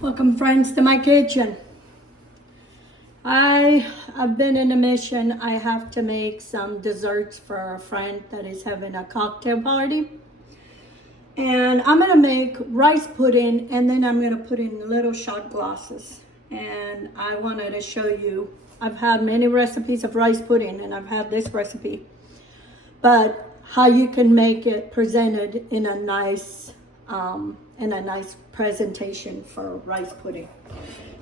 Welcome friends to my kitchen. I've been in a mission. I have to make some desserts for a friend that is having a cocktail party. And I'm gonna make rice pudding and then I'm gonna put in little shot glasses. And I wanted to show you, I've had many recipes of rice pudding and I've had this recipe, but how you can make it presented in a nice presentation for rice pudding.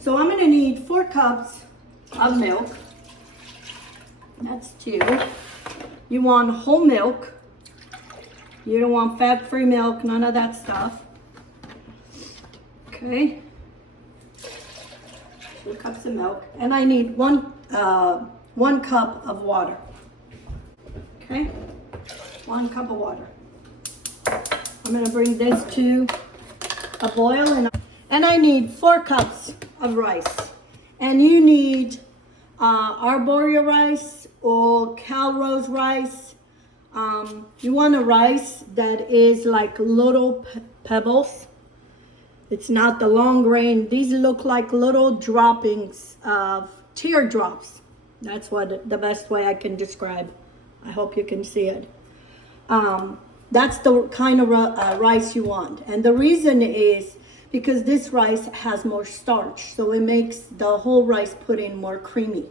So I'm gonna need 4 cups of milk. That's 2. You want whole milk. You don't want fat-free milk, none of that stuff. Okay. 2 cups of milk. And I need 1 cup of water. Okay. 1 cup of water. I'm gonna bring this to a boil and I need 4 cups of rice. And you need arborio rice or calrose rice. You want a rice that is like little pebbles. It's not the long grain. These look like little droppings of teardrops. That's what the best way I can describe. I hope you can see it. That's the kind of rice you want. And the reason is because this rice has more starch, so it makes the whole rice pudding more creamy.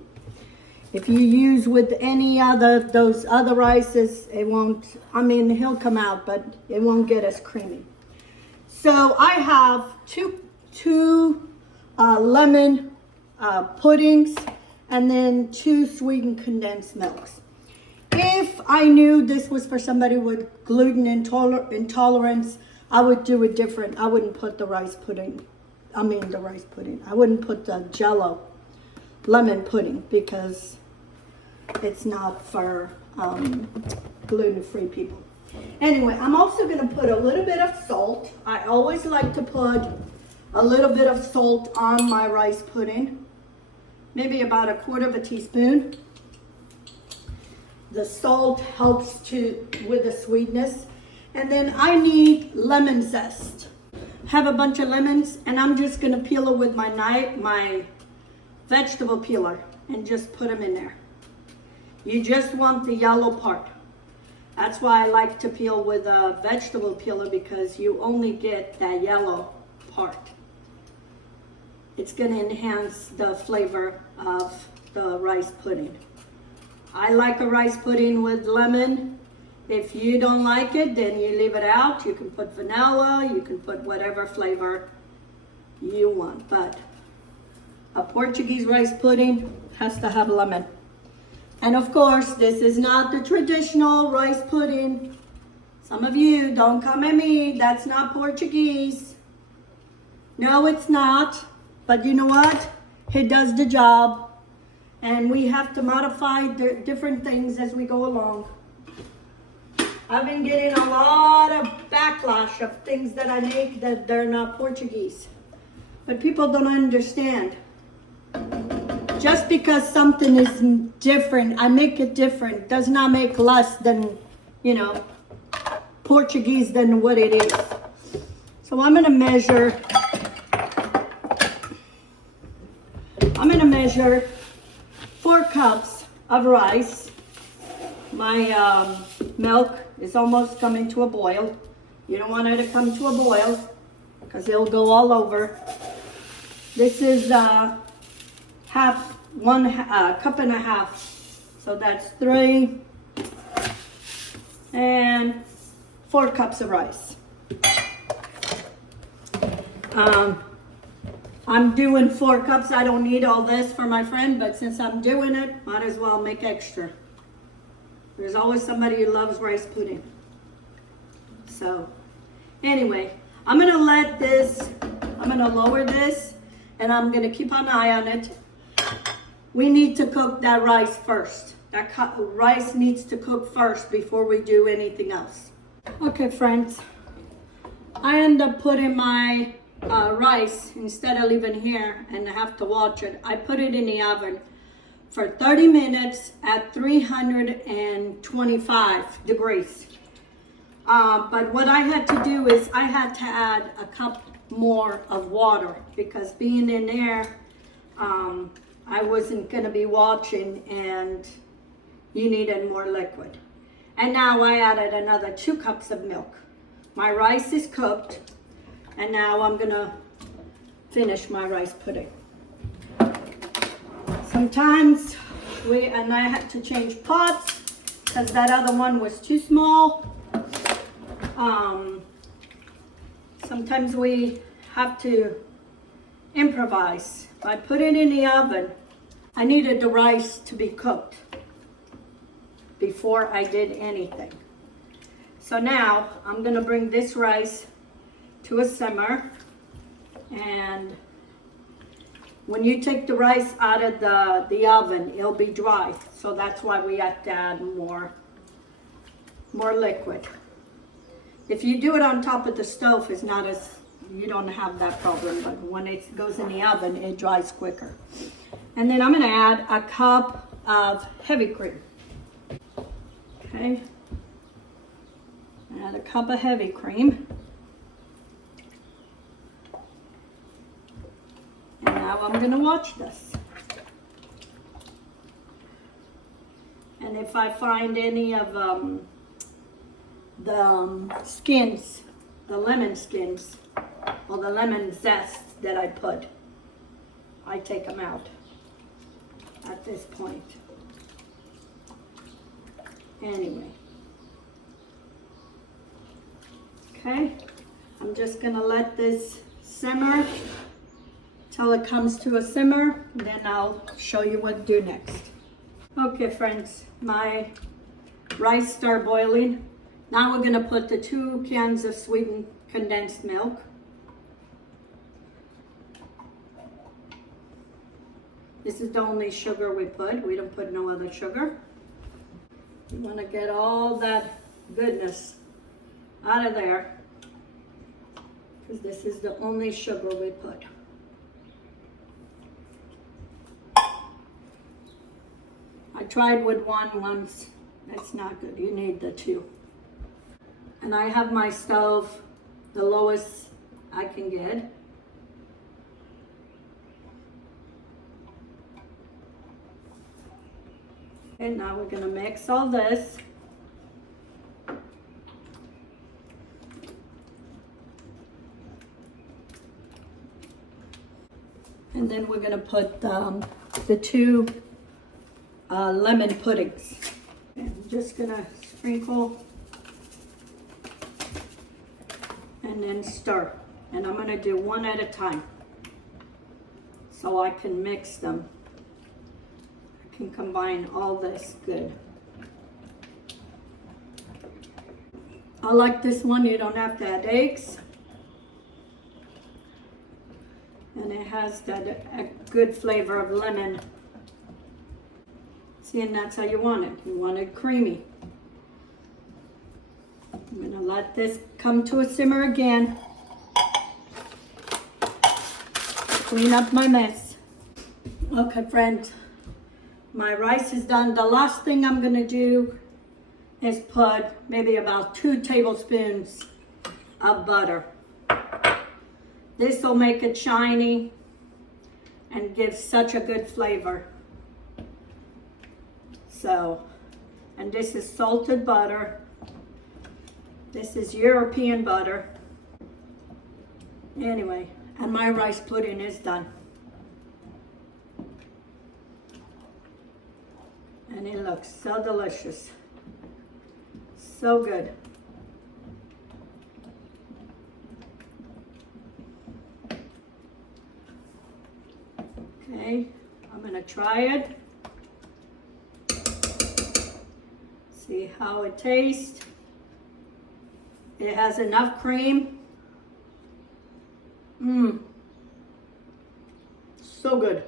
If you use with any those other rices, it won't, I mean, he'll come out, but it won't get as creamy. So I have two lemon puddings and then 2 sweetened condensed milks. If I knew this was for somebody with gluten intolerance, I would do it different. I wouldn't put the rice pudding. I wouldn't put the Jello lemon pudding because it's not for gluten-free people. Anyway, I'm also going to put a little bit of salt. I always like to put a little bit of salt on my rice pudding, maybe about 1/4 teaspoon. The salt helps with the sweetness. And then I need lemon zest. Have a bunch of lemons and I'm just gonna peel it with my knife, my vegetable peeler, and just put them in there. You just want the yellow part. That's why I like to peel with a vegetable peeler, because you only get that yellow part. It's gonna enhance the flavor of the rice pudding. I like a rice pudding with lemon. If you don't like it, then you leave it out. You can put vanilla, you can put whatever flavor you want. But a Portuguese rice pudding has to have lemon. And of course, this is not the traditional rice pudding. Some of you, don't come at me, that's not Portuguese. No, it's not. But you know what? It does the job. And we have to modify different things as we go along. I've been getting a lot of backlash of things that I make that they're not Portuguese. But people don't understand. Just because something is different, I make it different, does not make less than, Portuguese than what it is. So I'm gonna measure 4 cups of rice. My milk is almost coming to a boil. You don't want it to come to a boil because it'll go all over. This is 1 cup and a half. So that's 3 and 4 cups of rice. I'm doing 4 cups. I don't need all this for my friend, but since I'm doing it, might as well make extra. There's always somebody who loves rice pudding. So, anyway, I'm gonna lower this, and I'm gonna keep an eye on it. We need to cook that rice first. That rice needs to cook first before we do anything else. Okay, friends, I end up putting my rice, instead of leaving here and have to watch it, I put it in the oven for 30 minutes at 325 degrees. But what I had to do is I had to add more of water because being in there, I wasn't gonna be watching and you needed more liquid. And now I added another 2 cups of milk. My rice is cooked and now I'm gonna finish my rice pudding. Sometimes and I had to change pots because that other one was too small. Sometimes we have to improvise. I put it in the oven. I needed the rice to be cooked before I did anything. So now I'm gonna bring this rice to a simmer, and when you take the rice out of the oven, it'll be dry. So that's why we have to add more liquid. If you do it on top of the stove, it's not as, you don't have that problem, but when it goes in the oven, it dries quicker. And then I'm gonna add a cup of heavy cream. Okay, add a cup of heavy cream. And now I'm gonna watch this. And if I find any of the skins, the lemon skins, or the lemon zest that I put, I take them out at this point. Anyway. Okay, I'm just gonna let this simmer till it comes to a simmer, then I'll show you what to do next. Okay friends, my rice started boiling. Now we're gonna put the 2 cans of sweetened condensed milk. This is the only sugar we put. We don't put no other sugar. You wanna get all that goodness out of there because this is the only sugar we put. I tried with 1 once. That's not good. You need the 2. And I have my stove the lowest I can get. And now we're gonna mix all this. And then we're gonna put the 2 lemon puddings. And I'm just gonna sprinkle and then stir. And I'm gonna do 1 at a time so I can mix them. I can combine all this good. I like this one, you don't have to add eggs. And it has that a good flavor of lemon. See, and that's how you want it. You want it creamy. I'm gonna let this come to a simmer again. Clean up my mess. Okay, friends, my rice is done. The last thing I'm gonna do is put maybe about 2 tablespoons of butter. This will make it shiny and give such a good flavor. So, and this is salted butter. This is European butter. Anyway, and my rice pudding is done. And it looks so delicious. So good. Okay, I'm gonna try it. See how it tastes. It has enough cream. So good.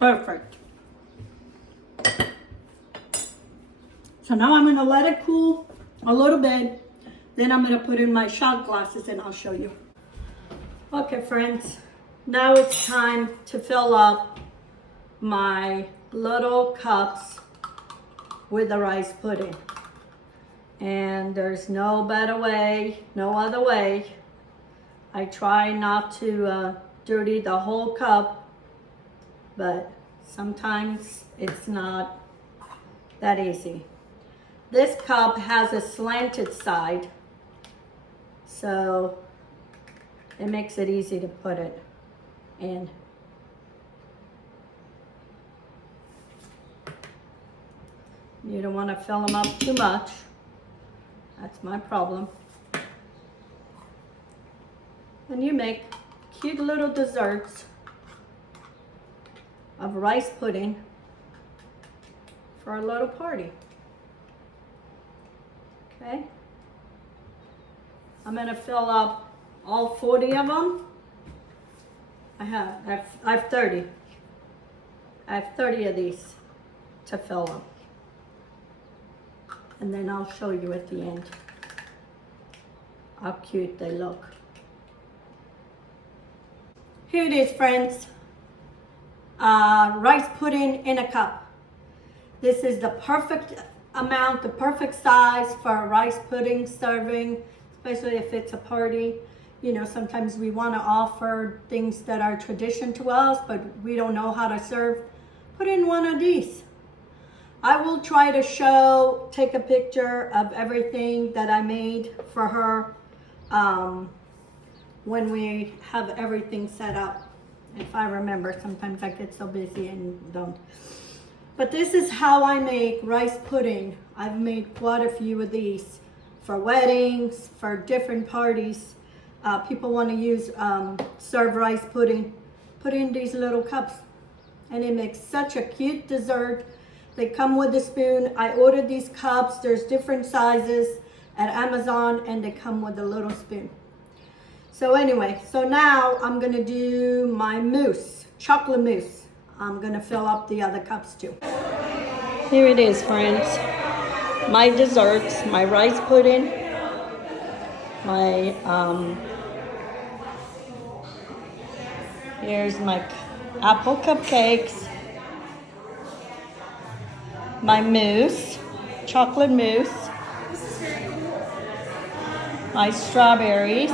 Perfect. So now I'm gonna let it cool a little bit. Then I'm gonna put in my shot glasses and I'll show you. Okay, friends. Now it's time to fill up my little cups with the rice pudding. And there's no better way, no other way I try not to dirty the whole cup, but sometimes it's not that easy. This cup has a slanted side, so it makes it easy to put it in. You don't want to fill them up too much. That's my problem. And you make cute little desserts of rice pudding for a little party. Okay? I'm gonna fill up all 40 of them. I have 30. I have 30 of these to fill up. And then I'll show you at the end how cute they look. Here it is, friends. Rice pudding in a cup. This is the perfect amount, the perfect size for a rice pudding serving, especially if it's a party. You know, sometimes we want to offer things that are tradition to us, but we don't know how to serve. Put in one of these. I will try to take a picture of everything that I made for her when we have everything set up. If I remember, sometimes I get so busy and don't. But this is how I make rice pudding. I've made quite a few of these for weddings, for different parties. People want to serve rice pudding. Put in these little cups, and it makes such a cute dessert. They come with a spoon. I ordered these cups. There's different sizes at Amazon, and they come with a little spoon. So anyway, so now I'm gonna do my mousse, chocolate mousse. I'm gonna fill up the other cups too. Here it is, friends. My desserts, my rice pudding, my, here's my apple cupcakes, my mousse, chocolate mousse, my strawberries,